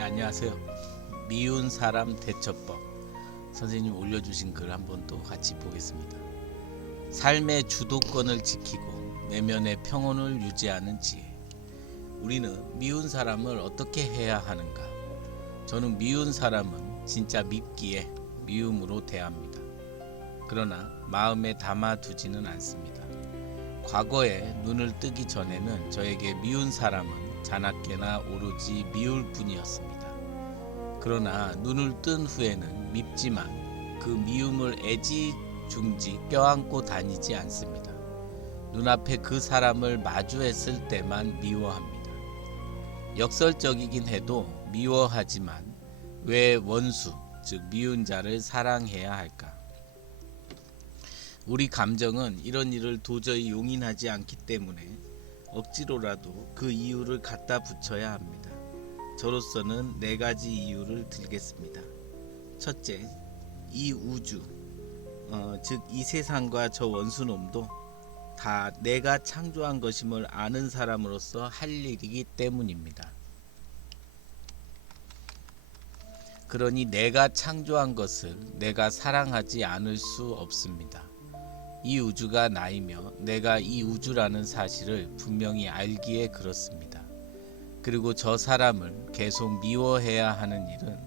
안녕하세요. 미운 사람 대처법. 선생님 올려주신 글 한번 또 같이 보겠습니다. 삶의 주도권을 지키고 내면의 평온을 유지하는 지혜. 우리는 미운 사람을 어떻게 해야 하는가? 저는 미운 사람은 진짜 밉기에 미움으로 대합니다. 그러나 마음에 담아두지는 않습니다. 과거에 눈을 뜨기 전에는 저에게 미운 사람은 자나깨나 오로지 미울 뿐이었습니다. 그러나 눈을 뜬 후에는 밉지만 그 미움을 애지중지 껴안고 다니지 않습니다. 눈앞에 그 사람을 마주했을 때만 미워합니다. 역설적이긴 해도 미워하지만 왜 원수, 즉 미운 자를 사랑해야 할까? 우리 감정은 이런 일을 도저히 용인하지 않기 때문에 억지로라도 그 이유를 갖다 붙여야 합니다. 저로서는 4가지 이유를 들겠습니다. 첫째, 이 우주, 즉 이 세상과 저 원수놈도 다 내가 창조한 것임을 아는 사람으로서 할 일이기 때문입니다. 그러니 내가 창조한 것을 내가 사랑하지 않을 수 없습니다. 이 우주가 나이며 내가 이 우주라는 사실을 분명히 알기에 그렇습니다. 그리고 저 사람을 계속 미워해야 하는 일은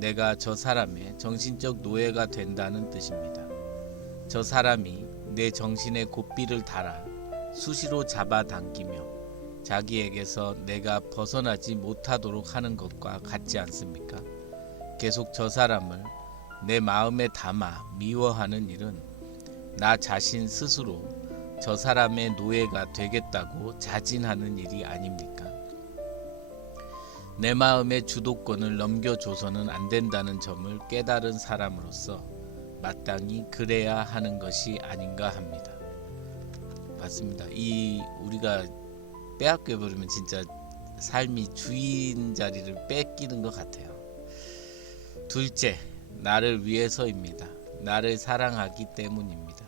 내가 저 사람의 정신적 노예가 된다는 뜻입니다. 저 사람이 내 정신에 고삐를 달아 수시로 잡아당기며 자기에게서 내가 벗어나지 못하도록 하는 것과 같지 않습니까? 계속 저 사람을 내 마음에 담아 미워하는 일은 나 자신 스스로 저 사람의 노예가 되겠다고 자진하는 일이 아닙니까? 내 마음의 주도권을 넘겨줘서는 안 된다는 점을 깨달은 사람으로서 마땅히 그래야 하는 것이 아닌가 합니다. 맞습니다. 우리가 빼앗겨버리면 진짜 삶이 주인 자리를 뺏기는 것 같아요. 둘째, 나를 위해서입니다. 나를 사랑하기 때문입니다.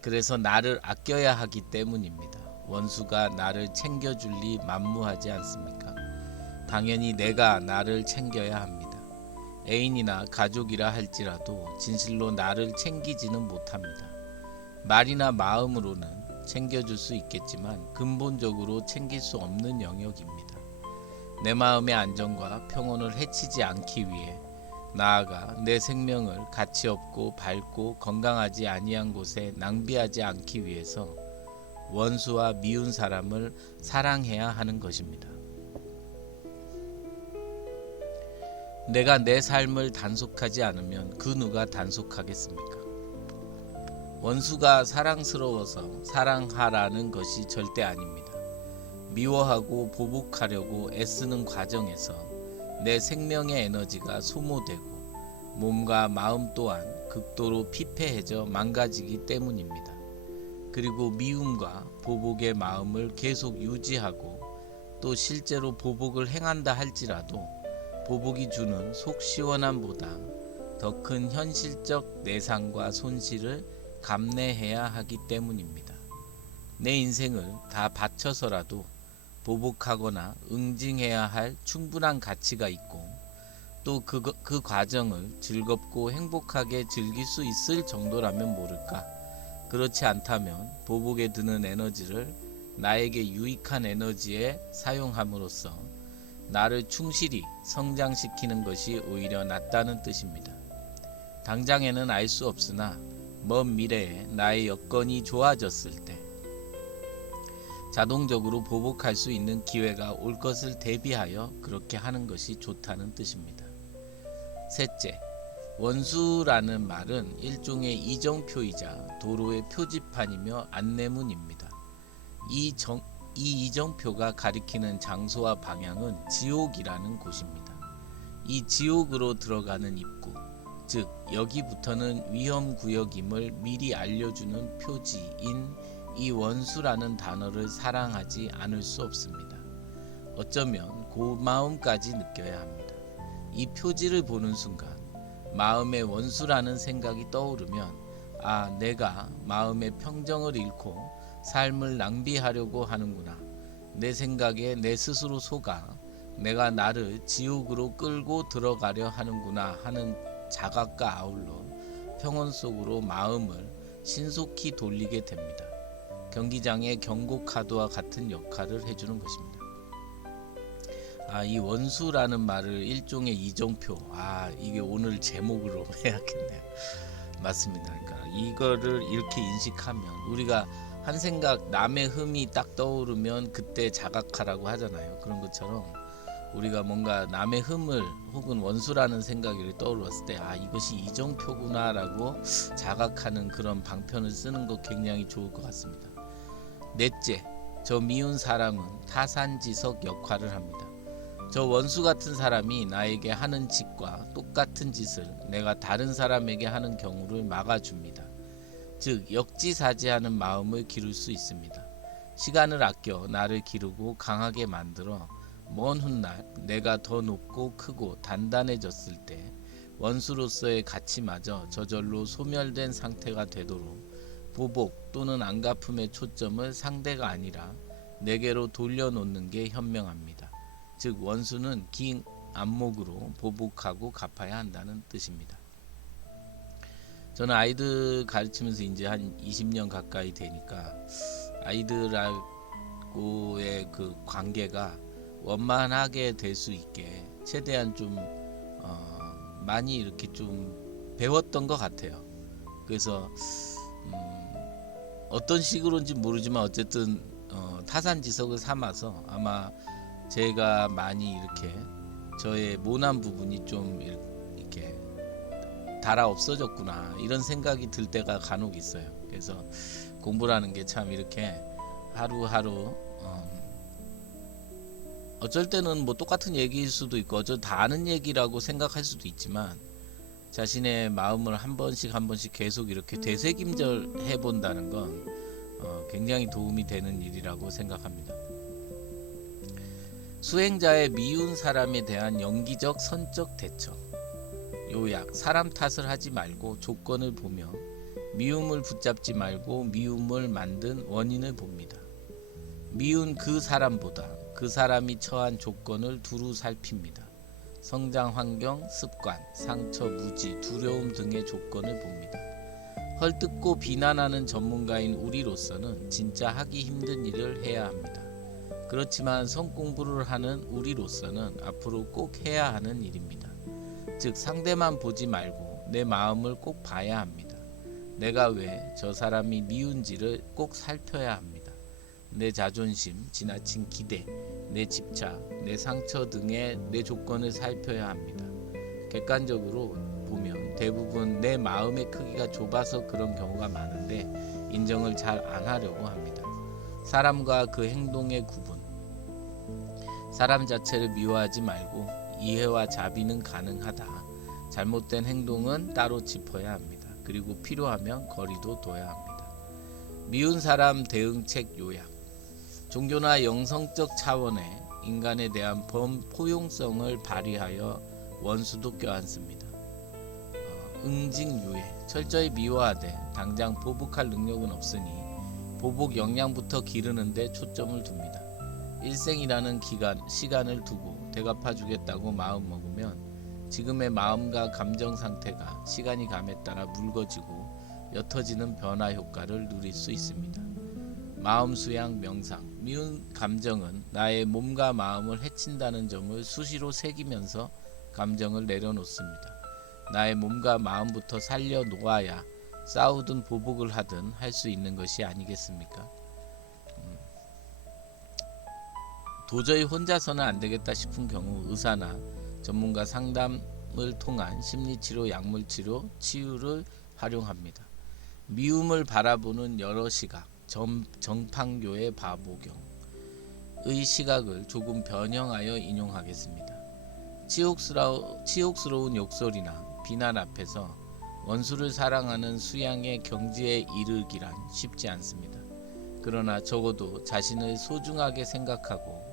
그래서 나를 아껴야 하기 때문입니다. 원수가 나를 챙겨줄 리 만무하지 않습니까? 당연히 내가 나를 챙겨야 합니다. 애인이나 가족이라 할지라도 진실로 나를 챙기지는 못합니다. 말이나 마음으로는 챙겨줄 수 있겠지만 근본적으로 챙길 수 없는 영역입니다. 내 마음의 안정과 평온을 해치지 않기 위해 나아가 내 생명을 가치없고 밝고 건강하지 아니한 곳에 낭비하지 않기 위해서 원수와 미운 사람을 사랑해야 하는 것입니다. 내가 내 삶을 단속하지 않으면 그 누가 단속하겠습니까? 원수가 사랑스러워서 사랑하라는 것이 절대 아닙니다. 미워하고 보복하려고 애쓰는 과정에서 내 생명의 에너지가 소모되고 몸과 마음 또한 극도로 피폐해져 망가지기 때문입니다. 그리고 미움과 보복의 마음을 계속 유지하고 또 실제로 보복을 행한다 할지라도 보복이 주는 속 시원함보다 더 큰 현실적 내상과 손실을 감내해야 하기 때문입니다. 내 인생을 다 바쳐서라도 보복하거나 응징해야 할 충분한 가치가 있고 또 그 과정을 즐겁고 행복하게 즐길 수 있을 정도라면 모를까. 그렇지 않다면 보복에 드는 에너지를 나에게 유익한 에너지에 사용함으로써 나를 충실히 성장시키는 것이 오히려 낫다는 뜻입니다. 당장에는 알 수 없으나 먼 미래에 나의 여건이 좋아졌을 때 자동적으로 보복할 수 있는 기회가 올 것을 대비하여 그렇게 하는 것이 좋다는 뜻입니다. 셋째, 원수라는 말은 일종의 이정표이자 도로의 표지판이며 안내문입니다. 이 이정표가 가리키는 장소와 방향은 지옥이라는 곳입니다. 이 지옥으로 들어가는 입구, 즉 여기부터는 위험구역임을 미리 알려주는 표지인 이 원수라는 단어를 사랑하지 않을 수 없습니다. 어쩌면 고마움까지 느껴야 합니다. 이 표지를 보는 순간 마음의 원수라는 생각이 떠오르면 내가 마음의 평정을 잃고 삶을 낭비하려고 하는구나. 내 생각에 내 스스로 속아 내가 나를 지옥으로 끌고 들어가려 하는구나 하는 자각과 아울러 평온 속으로 마음을 신속히 돌리게 됩니다. 경기장의 경고 카드와 같은 역할을 해주는 것입니다. 이 원수라는 말을 일종의 이정표. 이게 오늘 제목으로 해야겠네요. 맞습니다. 그러니까 이거를 이렇게 인식하면 우리가 한 생각 남의 흠이 딱 떠오르면 그때 자각하라고 하잖아요. 그런 것처럼 우리가 뭔가 남의 흠을 혹은 원수라는 생각이 떠올랐을 때 이것이 이정표구나 라고 자각하는 그런 방편을 쓰는 거 굉장히 좋을 것 같습니다. 넷째, 저 미운 사람은 타산지석 역할을 합니다. 저 원수 같은 사람이 나에게 하는 짓과 똑같은 짓을 내가 다른 사람에게 하는 경우를 막아줍니다. 즉 역지사지하는 마음을 기를 수 있습니다. 시간을 아껴 나를 기르고 강하게 만들어 먼 훗날 내가 더 높고 크고 단단해졌을 때 원수로서의 가치마저 저절로 소멸된 상태가 되도록 보복 또는 안갚음의 초점을 상대가 아니라 내게로 돌려놓는 게 현명합니다. 즉 원수는 긴 안목으로 보복하고 갚아야 한다는 뜻입니다. 저는 아이들 가르치면서 이제 한 20년 가까이 되니까 아이들하고의 그 관계가 원만하게 될 수 있게 최대한 좀 많이 이렇게 좀 배웠던 것 같아요. 그래서 어떤 식으로인지 모르지만 어쨌든 타산지석을 삼아서 아마 제가 많이 이렇게 저의 모난 부분이 좀 이렇게 달아 없어졌구나 이런 생각이 들 때가 간혹 있어요. 그래서 공부라는 게 참 이렇게 하루하루 어쩔 때는 뭐 똑같은 얘기일 수도 있고 어쩔 다 아는 얘기라고 생각할 수도 있지만 자신의 마음을 한 번씩 계속 이렇게 되새김질 해본다는 건 굉장히 도움이 되는 일이라고 생각합니다. 수행자의 미운 사람에 대한 연기적 선적 대처. 요약: 사람 탓을 하지 말고 조건을 보며 미움을 붙잡지 말고 미움을 만든 원인을 봅니다. 미운 그 사람보다 그 사람이 처한 조건을 두루 살핍니다. 성장 환경, 습관, 상처, 무지, 두려움 등의 조건을 봅니다. 헐뜯고 비난하는 전문가인 우리로서는 진짜 하기 힘든 일을 해야 합니다. 그렇지만 성공부를 하는 우리로서는 앞으로 꼭 해야 하는 일입니다. 즉 상대만 보지 말고 내 마음을 꼭 봐야 합니다. 내가 왜 저 사람이 미운지를 꼭 살펴야 합니다. 내 자존심, 지나친 기대, 내 집착, 내 상처 등의 내 조건을 살펴야 합니다. 객관적으로 보면 대부분 내 마음의 크기가 좁아서 그런 경우가 많은데 인정을 잘 안 하려고 합니다. 사람과 그 행동의 구분. 사람 자체를 미워하지 말고 이해와 자비는 가능하다. 잘못된 행동은 따로 짚어야 합니다. 그리고 필요하면 거리도 둬야 합니다. 미운 사람 대응책 요약. 종교나 영성적 차원의 인간에 대한 범포용성을 발휘하여 원수도 껴안습니다. 응징유예. 철저히 미워하되 당장 보복할 능력은 없으니 보복 역량부터 기르는 데 초점을 둡니다. 일생이라는 시간을 두고 대갚아주겠다고 마음먹으면 지금의 마음과 감정 상태가 시간이 감에 따라 묽어지고 옅어지는 변화 효과를 누릴 수 있습니다. 마음 수양 명상. 미운 감정은 나의 몸과 마음을 해친다는 점을 수시로 새기면서 감정을 내려놓습니다. 나의 몸과 마음부터 살려 놓아야 싸우든 보복을 하든 할 수 있는 것이 아니겠습니까? 도저히 혼자서는 안 되겠다 싶은 경우 의사나 전문가 상담을 통한 심리치료, 약물치료, 치유를 활용합니다. 미움을 바라보는 여러 시각. 정판교의 바보경의 시각을 조금 변형하여 인용하겠습니다. 치욕스러운 욕설이나 비난 앞에서 원수를 사랑하는 수양의 경지에 이르기란 쉽지 않습니다. 그러나 적어도 자신을 소중하게 생각하고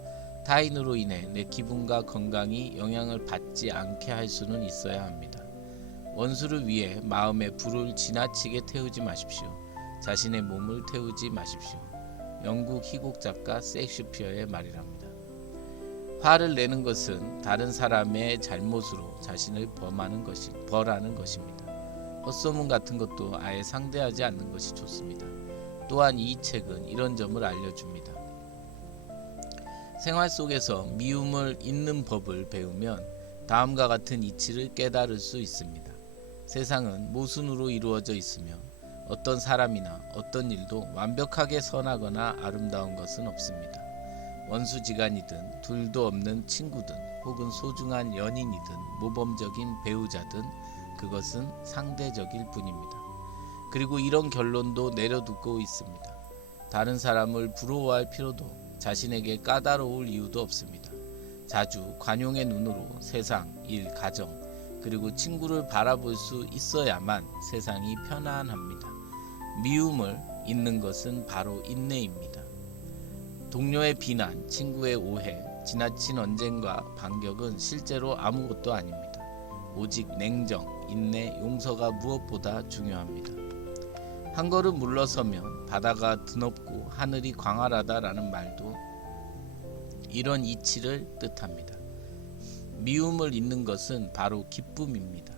타인으로 인해 내 기분과 건강이 영향을 받지 않게 할 수는 있어야 합니다. 원수를 위해 마음의 불을 지나치게 태우지 마십시오. 자신의 몸을 태우지 마십시오. 영국 희곡 작가 섹슈피어의 말이랍니다. 화를 내는 것은 다른 사람의 잘못으로 자신을 벌하는 것입니다. 헛소문 같은 것도 아예 상대하지 않는 것이 좋습니다. 또한 이 책은 이런 점을 알려줍니다. 생활 속에서 미움을 잇는 법을 배우면 다음과 같은 이치를 깨달을 수 있습니다. 세상은 모순으로 이루어져 있으며 어떤 사람이나 어떤 일도 완벽하게 선하거나 아름다운 것은 없습니다. 원수지간이든 둘도 없는 친구든 혹은 소중한 연인이든 모범적인 배우자든 그것은 상대적일 뿐입니다. 그리고 이런 결론도 내려두고 있습니다. 다른 사람을 부러워할 필요도 자신에게 까다로울 이유도 없습니다. 자주 관용의 눈으로 세상, 일, 가정 그리고 친구를 바라볼 수 있어야만 세상이 편안합니다. 미움을 잇는 것은 바로 인내입니다. 동료의 비난, 친구의 오해, 지나친 언쟁과 반격은 실제로 아무것도 아닙니다. 오직 냉정, 인내, 용서가 무엇보다 중요합니다. 한 걸음 물러서면 바다가 드높고 하늘이 광활하다라는 말도 이런 이치를 뜻합니다. 미움을 잇는 것은 바로 기쁨입니다.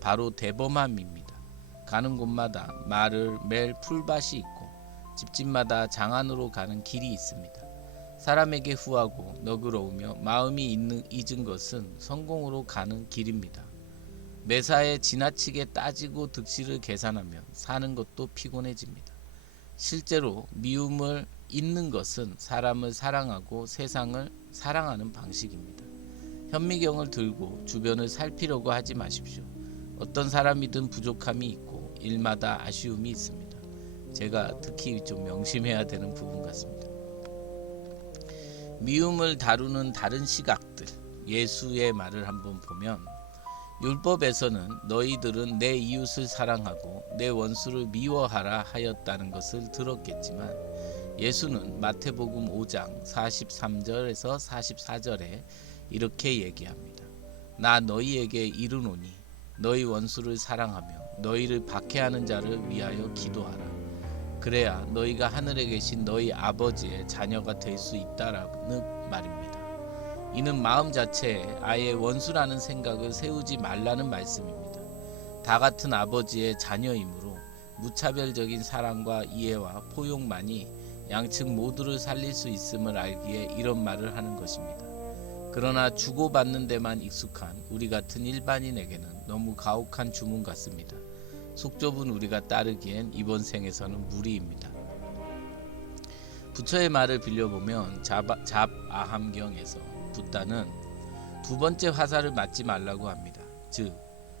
바로 대범함입니다. 가는 곳마다 말을 맬 풀밭이 있고 집집마다 장안으로 가는 길이 있습니다. 사람에게 후하고 너그러우며 마음이 잊은 것은 성공으로 가는 길입니다. 매사에 지나치게 따지고 득실을 계산하면 사는 것도 피곤해집니다. 실제로 미움을 잇는 것은 사람을 사랑하고 세상을 사랑하는 방식입니다. 현미경을 들고 주변을 살피려고 하지 마십시오. 어떤 사람이든 부족함이 있고 일마다 아쉬움이 있습니다. 제가 특히 좀 명심해야 되는 부분 같습니다. 미움을 다루는 다른 시각들, 예수의 말을 한번 보면 율법에서는 너희들은 내 이웃을 사랑하고 내 원수를 미워하라 하였다는 것을 들었겠지만 예수는 마태복음 5장 43절에서 44절에 이렇게 얘기합니다. 나 너희에게 이르노니 너희 원수를 사랑하며 너희를 박해하는 자를 위하여 기도하라. 그래야 너희가 하늘에 계신 너희 아버지의 자녀가 될 수 있다라는 말입니다. 이는 마음 자체에 아예 원수라는 생각을 세우지 말라는 말씀입니다. 다 같은 아버지의 자녀이므로 무차별적인 사랑과 이해와 포용만이 양측 모두를 살릴 수 있음을 알기에 이런 말을 하는 것입니다. 그러나 주고받는 데만 익숙한 우리 같은 일반인에게는 너무 가혹한 주문 같습니다. 속 좁은 우리가 따르기엔 이번 생에서는 무리입니다. 부처의 말을 빌려보면 잡아함경에서 붓다는 두 번째 화살을 맞지 말라고 합니다. 즉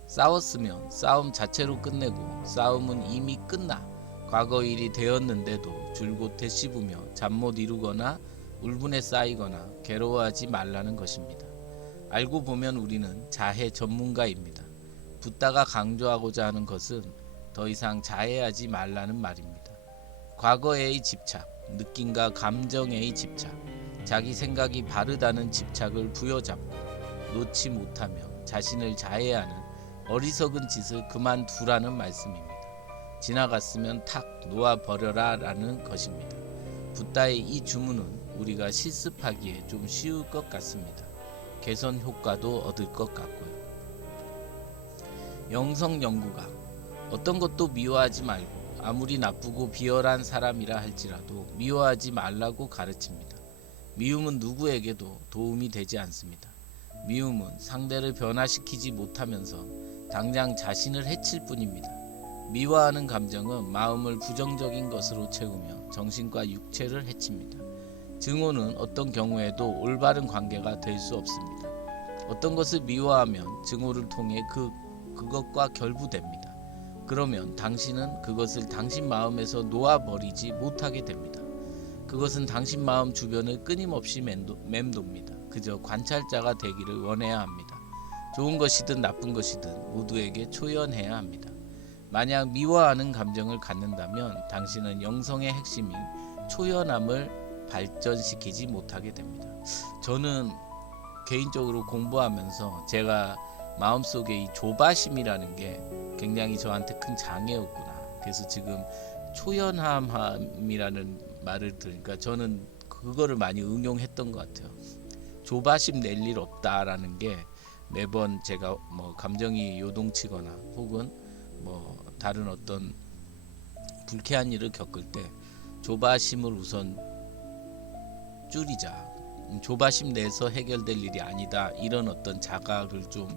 싸웠으면 싸움 자체로 끝내고 싸움은 이미 끝나 과거 일이 되었는데도 줄곧 되씹으며 잠 못 이루거나 울분에 쌓이거나 괴로워하지 말라는 것입니다. 알고 보면 우리는 자해 전문가입니다. 붓다가 강조하고자 하는 것은 더 이상 자해하지 말라는 말입니다. 과거에의 집착, 느낌과 감정에의 집착, 자기 생각이 바르다는 집착을 부여잡고 놓지 못하며 자신을 자해하는 어리석은 짓을 그만두라는 말씀입니다. 지나갔으면 탁 놓아버려라 라는 것입니다. 붓다의 이 주문은 우리가 실습하기에 좀 쉬울 것 같습니다. 개선 효과도 얻을 것 같고요. 영성연구가 어떤 것도 미워하지 말고 아무리 나쁘고 비열한 사람이라 할지라도 미워하지 말라고 가르칩니다. 미움은 누구에게도 도움이 되지 않습니다. 미움은 상대를 변화시키지 못하면서 당장 자신을 해칠 뿐입니다. 미워하는 감정은 마음을 부정적인 것으로 채우며 정신과 육체를 해칩니다. 증오는 어떤 경우에도 올바른 관계가 될 수 없습니다. 어떤 것을 미워하면 증오를 통해 그것과 결부됩니다. 그러면 당신은 그것을 당신 마음에서 놓아버리지 못하게 됩니다. 그것은 당신 마음 주변을 끊임없이 맴돕니다. 그저 관찰자가 되기를 원해야 합니다. 좋은 것이든 나쁜 것이든 모두에게 초연해야 합니다. 만약 미워하는 감정을 갖는다면 당신은 영성의 핵심인 초연함을 발전시키지 못하게 됩니다. 저는 개인적으로 공부하면서 제가 마음속에 이 조바심이라는 게 굉장히 저한테 큰 장애였구나. 그래서 지금 초연함이라는 말을 들으니까 저는 그거를 많이 응용했던 것 같아요. 조바심 낼 일 없다라는 게 매번 제가 뭐 감정이 요동치거나 혹은 뭐 다른 어떤 불쾌한 일을 겪을 때 조바심을 우선 줄이자. 조바심 내서 해결될 일이 아니다. 이런 어떤 자각을 좀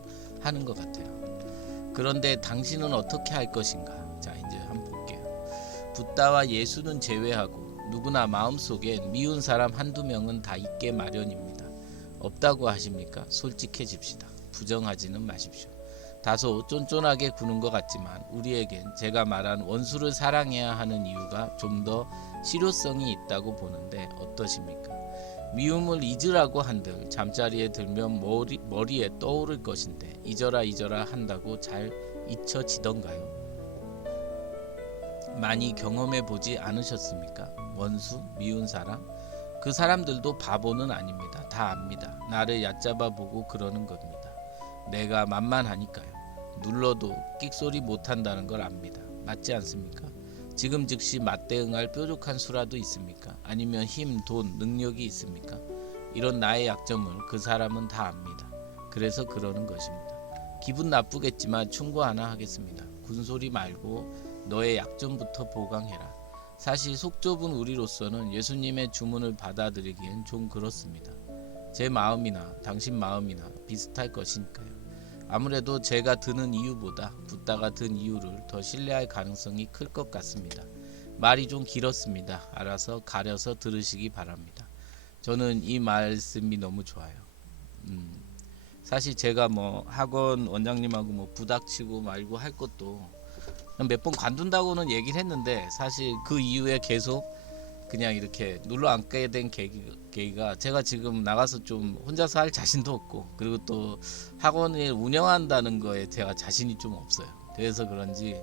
하는 것 같아요. 그런데 당신은 어떻게 할 것인가? 자, 이제 한번 볼게요. 붓다와 예수는 제외하고 누구나 마음속엔 미운 사람 한두 명은 다 있게 마련입니다. 없다고 하십니까? 솔직해집시다. 부정하지는 마십시오. 다소 쫀쫀하게 구는 것 같지만 우리에겐 제가 말한 원수를 사랑해야 하는 이유가 좀 더 실효성이 있다고 보는데 어떠십니까? 미움을 잊으라고 한들 잠자리에 들면 머리에 떠오를 것인데 잊어라 한다고 잘 잊혀지던가요? 많이 경험해 보지 않으셨습니까? 원수, 미운 사람? 그 사람들도 바보는 아닙니다. 다 압니다. 나를 얕잡아 보고 그러는 겁니다. 내가 만만하니까요. 눌러도 끽소리 못한다는 걸 압니다. 맞지 않습니까? 지금 즉시 맞대응할 뾰족한 수라도 있습니까? 아니면 힘, 돈, 능력이 있습니까? 이런 나의 약점을 그 사람은 다 압니다. 그래서 그러는 것입니다. 기분 나쁘겠지만 충고 하나 하겠습니다. 군소리 말고 너의 약점부터 보강해라. 사실 속 좁은 우리로서는 예수님의 주문을 받아들이기엔 좀 그렇습니다. 제 마음이나 당신 마음이나 비슷할 것이니까요. 아무래도 제가 드는 이유보다 붓다가 든 이유를 더 신뢰할 가능성이 클 것 같습니다. 말이 좀 길었습니다. 알아서 가려서 들으시기 바랍니다. 저는 이 말씀이 너무 좋아요. 사실 제가 뭐 학원 원장님하고 뭐 부닥치고 말고 할 것도 몇 번 관둔다고는 얘기를 했는데 사실 그 이후에 계속 그냥 이렇게 눌러 앉게 된 계기가 제가 지금 나가서 좀 혼자서 할 자신도 없고 그리고 또 학원을 운영한다는 거에 제가 자신이 좀 없어요. 그래서 그런지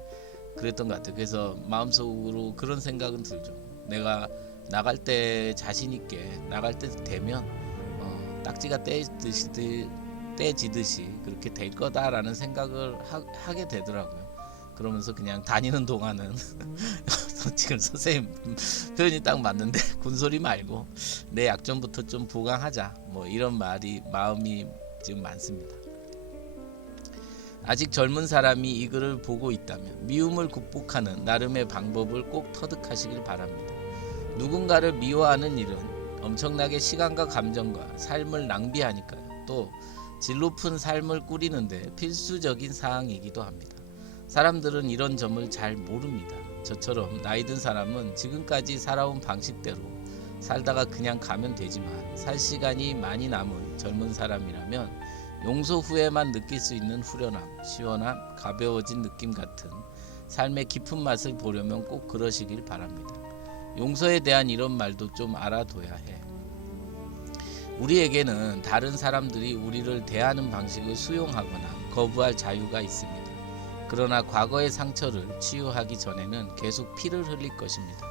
그랬던 것 같아요. 그래서 마음속으로 그런 생각은 들죠. 내가 나갈 때 자신 있게 나갈 때 되면 딱지가 떼지듯이 그렇게 될 거다라는 생각을 하게 되더라고요. 그러면서 그냥 다니는 동안은 지금 선생님 표현이 딱 맞는데 군소리 말고 내 약점부터 좀 보강하자 뭐 이런 마음이 지금 많습니다. 아직 젊은 사람이 이 글을 보고 있다면 미움을 극복하는 나름의 방법을 꼭 터득하시길 바랍니다. 누군가를 미워하는 일은 엄청나게 시간과 감정과 삶을 낭비하니까요. 또 질 높은 삶을 꾸리는데 필수적인 사항이기도 합니다. 사람들은 이런 점을 잘 모릅니다. 저처럼 나이 든 사람은 지금까지 살아온 방식대로 살다가 그냥 가면 되지만 살 시간이 많이 남은 젊은 사람이라면 용서 후에만 느낄 수 있는 후련함, 시원함, 가벼워진 느낌 같은 삶의 깊은 맛을 보려면 꼭 그러시길 바랍니다. 용서에 대한 이런 말도 좀 알아둬야 해. 우리에게는 다른 사람들이 우리를 대하는 방식을 수용하거나 거부할 자유가 있습니다. 그러나 과거의 상처를 치유하기 전에는 계속 피를 흘릴 것입니다.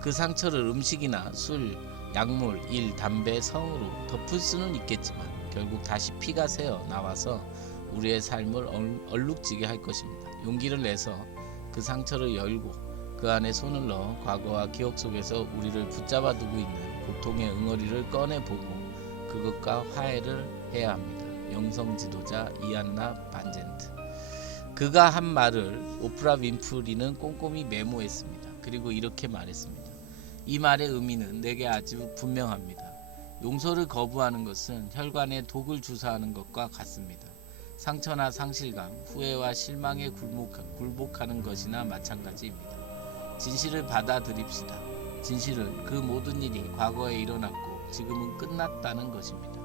그 상처를 음식이나 술, 약물, 일, 담배, 성으로 덮을 수는 있겠지만 결국 다시 피가 새어 나와서 우리의 삶을 얼룩지게 할 것입니다. 용기를 내서 그 상처를 열고 그 안에 손을 넣어 과거와 기억 속에서 우리를 붙잡아 두고 있는 고통의 응어리를 꺼내보고 그것과 화해를 해야 합니다. 영성 지도자 이안나 반젠트. 그가 한 말을 오프라 윈프리는 꼼꼼히 메모했습니다. 그리고 이렇게 말했습니다. 이 말의 의미는 내게 아주 분명합니다. 용서를 거부하는 것은 혈관에 독을 주사하는 것과 같습니다. 상처나 상실감, 후회와 실망에 굴복하는 것이나 마찬가지입니다. 진실을 받아들입시다. 진실은 그 모든 일이 과거에 일어났고 지금은 끝났다는 것입니다.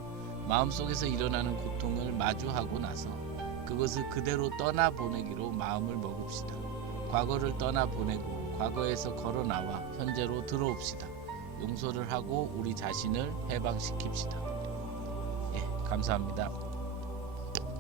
마음속에서 일어나는 고통을 마주하고 나서 그것을 그대로 떠나보내기로 마음을 먹읍시다. 과거를 떠나보내고 과거에서 걸어나와 현재로 들어옵시다. 용서를 하고 우리 자신을 해방시킵시다. 감사합니다.